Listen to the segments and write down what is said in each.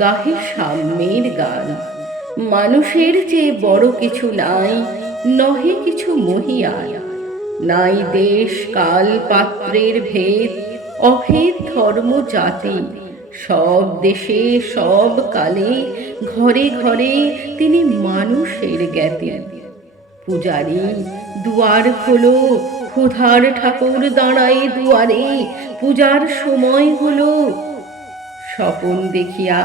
গাহে সাম্যের গান। মানুষের চেয়ে বড় কিছু নাই, নহে কিছু মহিয়ান। নাই দেশ কাল পাত্রের ভেদ, অভেদ ধর্ম জাতি। সব দেশে সব কালে ঘরে ঘরে তিনি মানুষের জ্ঞাতি। পূজারি দুয়ার খোলো, ক্ষুধার ঠাকুর দাঁড়ায় দুয়ারে, পূজার সময় হলো। স্বপন দেখিয়া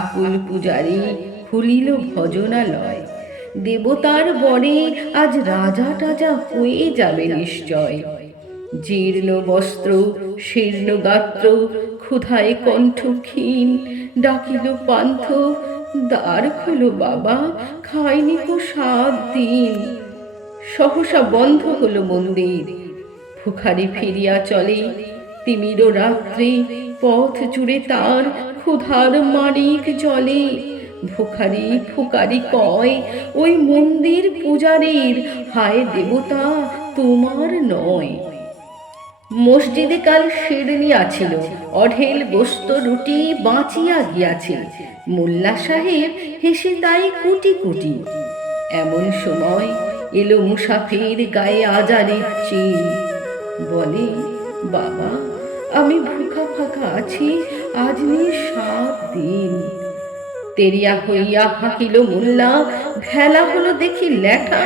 আকুল পূজারি খুলিল ভজনালয়। দেবতার বরে আজ রাজা টাজা হয়ে যাবে নিশ্চয়। জীর্ণ বস্ত্র শীর্ণ গাত্র, ক্ষুধায় কণ্ঠ ক্ষীণ, ডাকিল পান্থ, দ্বার খোলো বাবা, খাইনি কো 7 দিন। সহসা বন্ধ হলো মন্দির। ভিখারি ফিরিয়া চলে, তিমির রাত্রে পথ জুড়ে তার ক্ষুধার মানিক জলে। ভিখারি ফুকারি কয়, ওই মন্দির পূজারীর, হায় দেবতা তোমার নয়। মসজিদে কাল শিরনি আছিল, অঢেল গোস্ত রুটি বাঁচিয়া গিয়াছে। মোল্লা সাহেব হেসে তাই কুটি কুটি। এমন সময় এলো মুসাফির, গায়ে আজারের চিন। বলে, বাবা আমি ভুখা ফাঁকা আছি, আজ নিয়ে 7 দিন। তেরিয়া হইয়া হাঁকিল মোল্লা, ভেলা হলো দেখি ল্যাঠা।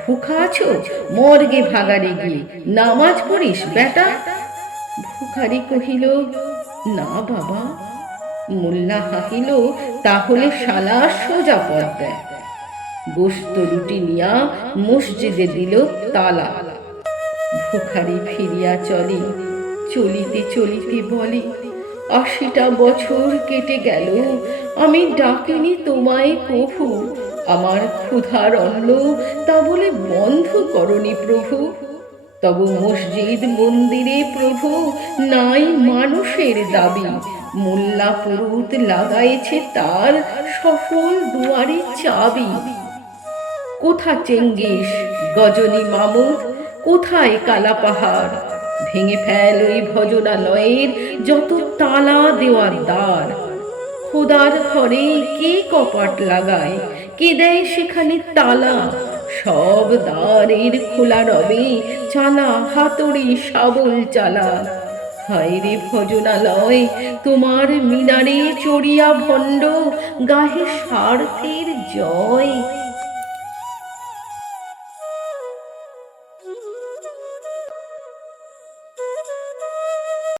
ভুখা আছো, মর্গে ভাগাড়ে গিয়ে নামাজ পড়িস বেটা। ভিখারি কহিল, না বাবা। মোল্লা হাঁকিল, তাহলে শালা সোজা পথ দেয়। গোস্ত রুটি নিয়া মসজিদে দিল তালা। ভিখারি ফিরিয়া চলে, চলিতে চলিতে বলে, 80টা বছর কেটে গেল, আমি ডাকিনি তোমায় কভু। আমার ক্ষুধার অন্ন তা বলে বন্ধ করনি প্রভু। তব মসজিদ মন্দিরে প্রভু নাই মানুষের দাবি। মোল্লা পুরুত লাগাইছে তার সফল দুয়ারে চাবি। কোথা চেঙ্গিস গজনী মামুদ, কোথায় কালা পাহাড়? ভেঙে ফেল ওই ভজনালয়ের যত তালা দেওয়া দ্বার। খোদার ঘরে কে কপাট লাগায়, কে দেয় সেখানে তালা? সব দ্বারের খোলা রবে, চালা হাতুড়ি শাবল চালা। হায় রে ভজনালয়, তোমার মিনারে চড়িয়া ভণ্ড গাহে স্বার্থের জয়।